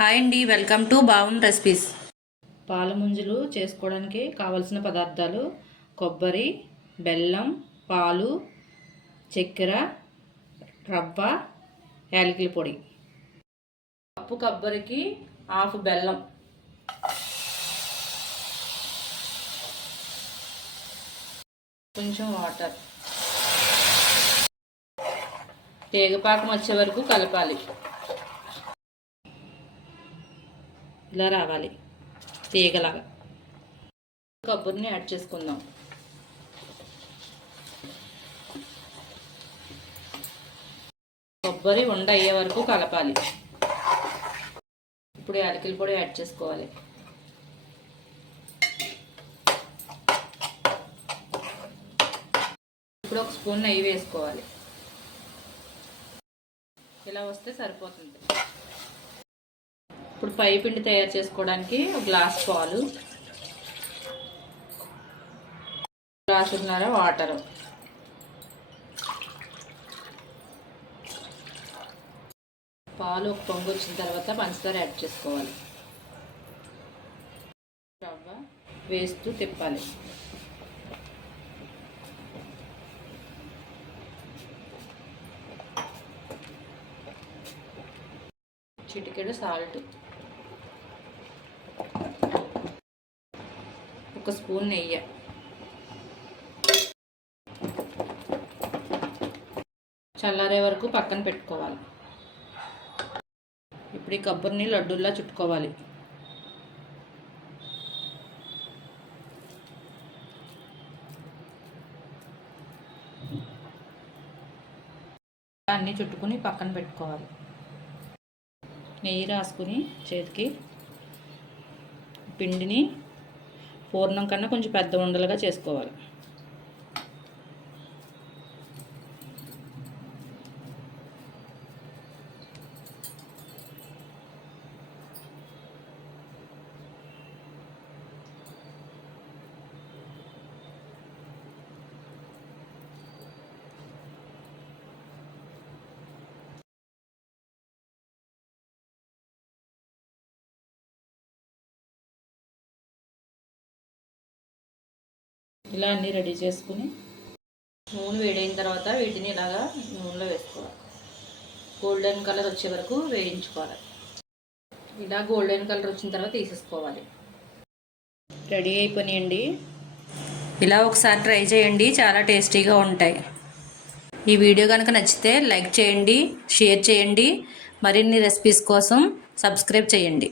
Hi అండి, welcome to బావం recipes. పాల ముంజలు చేసుకోవడానికి కావలసిన పదార్థాలు: కొబ్బరి, బెల్లం, పాలు, చక్కెర, రవ్వ, యాలకుల పొడి. కప్పు కొబ్బరికి హాఫ్ బెల్లం, కొంచెం వాటర్. తీగపాకం వచ్చే వరకు కలపాలి. ఇలా రావాలి తీగలాగా. కొబ్బరిని యాడ్ చేసుకుందాం. కొబ్బరి ఉండ అయ్యే వరకు కలపాలి. ఇప్పుడు యాలకుల పొడి యాడ్ చేసుకోవాలి. ఇప్పుడు ఒక స్పూన్ నెయ్యి వేసుకోవాలి. ఇలా వస్తే సరిపోతుంది. ఇప్పుడు పై పిండి తయారు చేసుకోవడానికి ఒక గ్లాస్ పాలు, గ్లాసున్నర వాటరు, పాలు ఒక పొంగు వచ్చిన తర్వాత పంచదార యాడ్ చేసుకోవాలి. రవ్వ వేస్తూ తిప్పాలి. చిటికెడు సాల్ట్, ఒక స్పూన్ నెయ్యి. చల్లారే వరకు పక్కన పెట్టుకోవాలి. ఇప్పుడు ఈ కొబ్బరిని లడ్డూల్లా చుట్టుకోవాలి. అన్నీ చుట్టుకుని పక్కన పెట్టుకోవాలి. నెయ్యి రాసుకుని చేతికి పిండిని పూర్ణం కన్నా కొంచెం పెద్ద ఉండలుగా చేసుకోవాలి. ఇలా అన్నీ రెడీ చేసుకుని నూనె వేడైన తర్వాత వీటిని ఇలాగా నూనెలో వేసుకోవాలి. గోల్డెన్ కలర్ వచ్చే వరకు వేయించుకోవాలి. ఇలా గోల్డెన్ కలర్ వచ్చిన తర్వాత తీసేసుకోవాలి. రెడీ అయిపోయినాయండి. ఇలా ఒకసారి ట్రై చేయండి, చాలా టేస్టీగా ఉంటాయి. ఈ వీడియో కనుక నచ్చితే లైక్ చేయండి, షేర్ చేయండి. మరిన్ని రెసిపీస్ కోసం సబ్స్క్రైబ్ చేయండి.